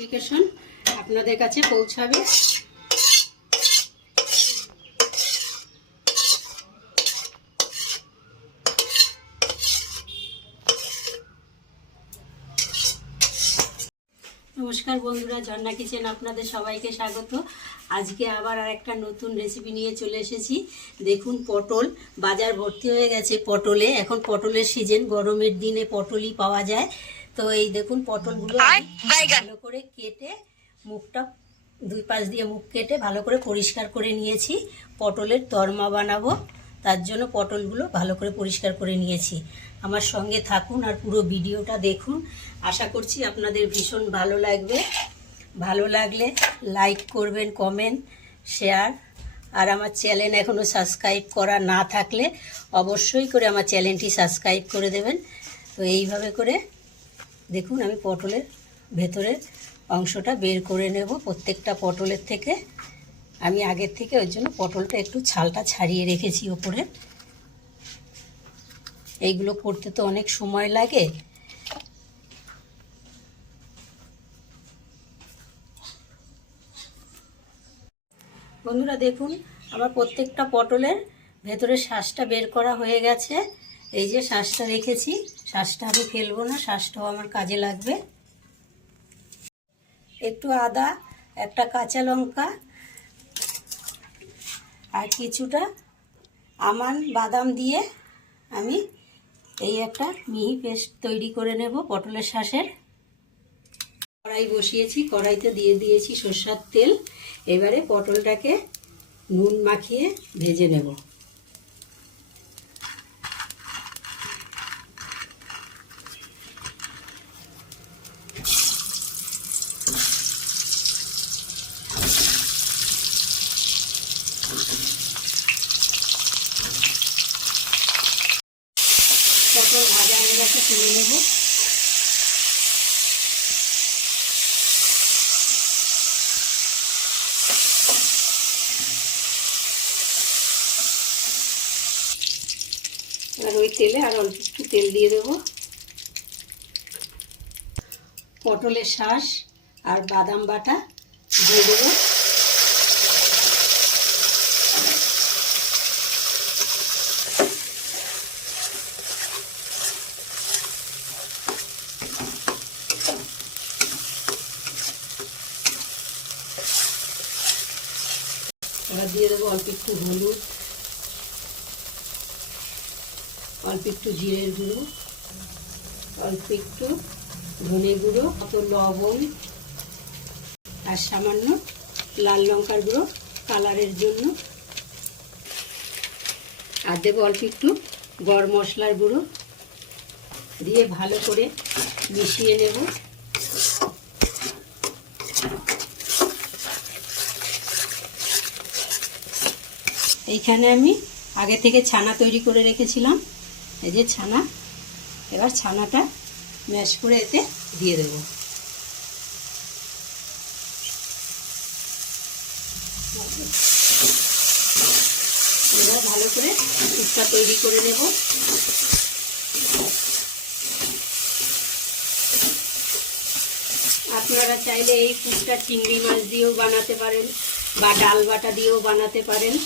Notification আপনাদের কাছে পৌঁছাবে। নমস্কার বন্ধুরা, ঝর্ণা কিচেন আপনাদের সবাইকে স্বাগত। আজকে আবার আরেকটা নতুন রেসিপি নিয়ে চলে এসেছি। দেখুন, পটল বাজার ভর্তি হয়ে গেছে পটলে। এখন পটলের সিজন, গরমের দিনে পটলই পাওয়া যায়। তো এই দেখুন, পটলগুলো ভালো করে কেটে মুখটা দুই পাশ দিয়ে মুখ কেটে ভালো করে পরিষ্কার করে নিয়েছি। পটলের তরমা বানাবো, তার জন্য পটলগুলো ভালো করে পরিষ্কার করে নিয়েছি। আমার সঙ্গে থাকুন আর পুরো ভিডিওটা দেখুন। আশা করছি আপনাদের ভীষণ ভালো লাগবে। ভালো লাগলে লাইক করবেন, কমেন্ট, শেয়ার। আর আমার চ্যানেল এখনও সাবস্ক্রাইব করা না থাকলে অবশ্যই করে আমার চ্যানেলটি সাবস্ক্রাইব করে দেবেন। তো এইভাবে করে দেখুন, আমি পটলের ভেতরের অংশটা বের করে নেব প্রত্যেকটা পটলের থেকে। আমি আগের থেকে ওই জন্য পটলটা একটু ছালটা ছাড়িয়ে রেখেছি ওপরে। এইগুলো করতে তো অনেক সময় লাগে। বন্ধুরা দেখুন, আমার প্রত্যেকটা পটলের ভেতরের শাঁসটা বের করা হয়ে গেছে। এই যে শাঁসটা রেখেছি, শাঁসটা আমি ফেলবো না, শাঁসটাও আমার কাজে লাগবে। একটু আদা, একটা কাঁচা লঙ্কা আর কিছুটা আমন্ড বাদাম দিয়ে আমি এই একটা মিহি পেস্ট তৈরি করে নেব পটলের শাঁসের। কড়াই বসিয়েছি, কড়াইতে দিয়ে দিয়েছি সরষের তেল। এবারে পটলটাকে নুন মাখিয়ে ভেজে নেব। পটল ভাজা হয়ে গেছে, তুলে নেব। আর ওই তেলে আর অল্প একটু তেল দিয়ে দেব। পটলের শাঁস আর বাদাম বাটা দিয়ে দেবো। এবার দিয়ে দেবো অল্প একটু হলুদ, অল্প একটু জিরের গুঁড়ো, অল্প একটু ধনে গুঁড়ো, অত লবণ আর সামান্য লাল লঙ্কার গুঁড়ো কালারের জন্য। আর দেবো অল্প একটু গরম মশলার গুঁড়ো দিয়ে ভালো করে মিশিয়ে নেব। এইখানে আমি আগে থেকে ছানা তৈরি করে রেখেছিলাম। এই যে ছানা, এবার ছানাটা ম্যাশ করে এতে দিয়ে দেব। এবার ভালো করে পুরটা তৈরি করে নেব। আপনারা চাইলে এই পুরটা চিংড়ি মাছ দিয়েও বানাতে পারেন বা ডাল বাটা দিয়েও বানাতে পারেন।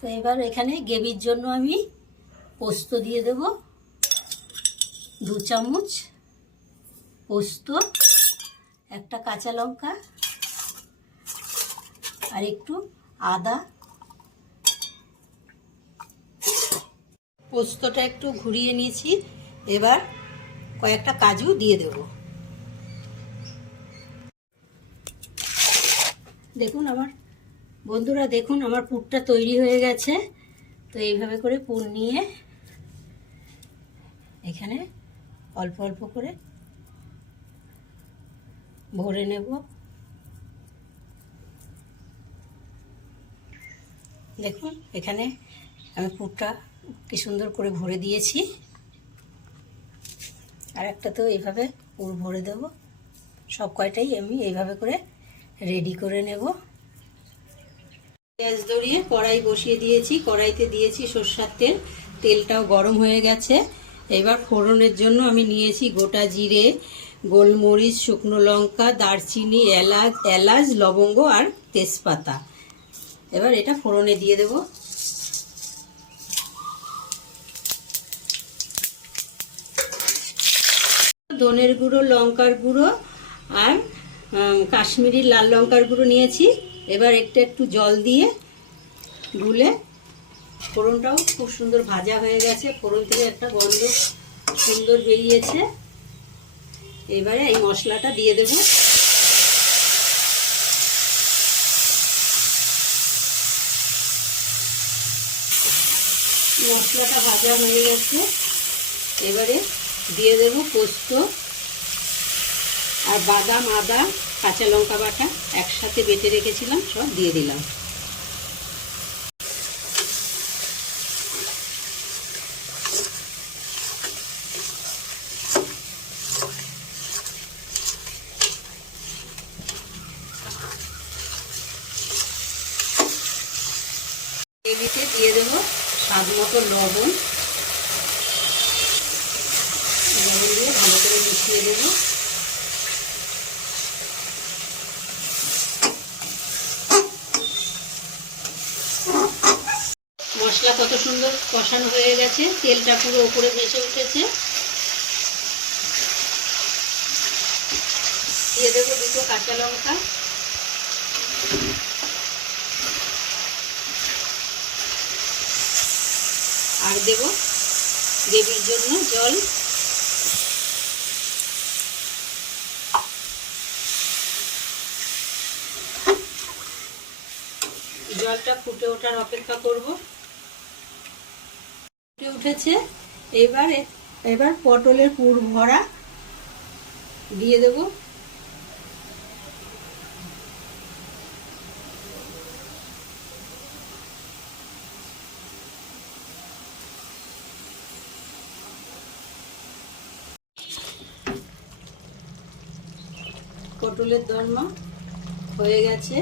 তো এবার এখানে গ্রেভির জন্য আমি পোস্ত দিয়ে দেব, 2 চামচ পোস্ত, একটা কাঁচা লঙ্কা আর একটু আদা। পোস্তটা একটু ঘুরিয়ে নিয়েছি, এবার কয়েকটা কাজু দিয়ে দেব। দেখুন আমার বন্ধুরা, দেখুন আমার পুরটা তৈরি হয়ে গেছে। তো এইভাবে করে পুর নিয়ে এখানে অল্প অল্প করে ভরে নেব। দেখুন এখানে আমি পুরটা কি সুন্দর করে ভরে দিয়েছি। আর একটা তো এইভাবে পুর ভরে দেব। সব কয়টাই আমি এইভাবে করে রেডি করে নেব। গ্যাস ধরিয়ে কড়াই বসিয়ে দিয়েছি, কড়াইতে দিয়েছি সরষের তেল। তেলটাও গরম হয়ে গেছে। এবার ফোড়নের জন্য আমি নিয়েছি গোটা জিরে, গোলমরিচ, শুকনো লঙ্কা, দারচিনি, এলাচ, লবঙ্গ আর তেজপাতা। এবার এটা ফোড়নে দিয়ে দেব। ধনের গুঁড়ো, লঙ্কার গুঁড়ো আর কাশ্মীরি লাল লঙ্কার গুঁড়ো নিয়েছি। এবার একটু জল দিয়ে গুলে, ফোড়নটাও খুব সুন্দর ভাজা হয়ে গেছে, ফোড়ন থেকে একটা গন্ধ সুন্দর বেরিয়েছে। এবারে এই মশলাটা দিয়ে দেব। মশলাটা ভাজা হয়ে গেছে, এবারে দিয়ে দেব পোস্ত আর বাদাম, আদা, কাঁচা লঙ্কা বাটা একসাথে বেটে রেখেছিলাম, সব দিয়ে দিলাম। গ্রেভিতে দিয়ে দেবো স্বাদ মতো লবণ দিয়ে ভালো করে মিশিয়ে দেবো। মশলা কত সুন্দর কষানো হয়ে গেছে, তেলটা পুরো উপরে ভেসে উঠেছে। দিয়ে দেবো 2টো কাঁচা লঙ্কা, আর দেব গ্রেভির জন্য জল। জলটা ফুটে ওঠার অপেক্ষা করব। ফুটে উঠেছে, এবার পটলের পুর ভরা দিয়ে দেব। পটলের দরমা হয়ে গেছে।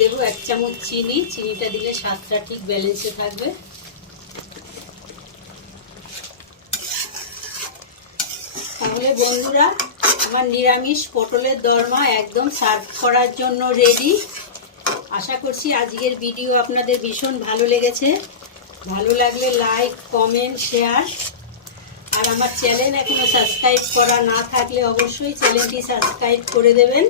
দেবো 1 চামচ চিনি, চিনিটা দিলে স্বাদটা ঠিক ব্যালেন্সে থাকবে। তাহলে বন্ধুরা, আমার নিরামিষ পটলের দরমা একদম সার্ভ করার জন্য রেডি। আশা করছি আজকের ভিডিও আপনাদের ভীষণ ভালো লেগেছে। ভালো লাগলে লাইক, কমেন্ট, শেয়ার, আর আমার চ্যানেল এখনো সাবস্ক্রাইব করা না থাকলে অবশ্যই চ্যানেলটি সাবস্ক্রাইব করে দেবেন।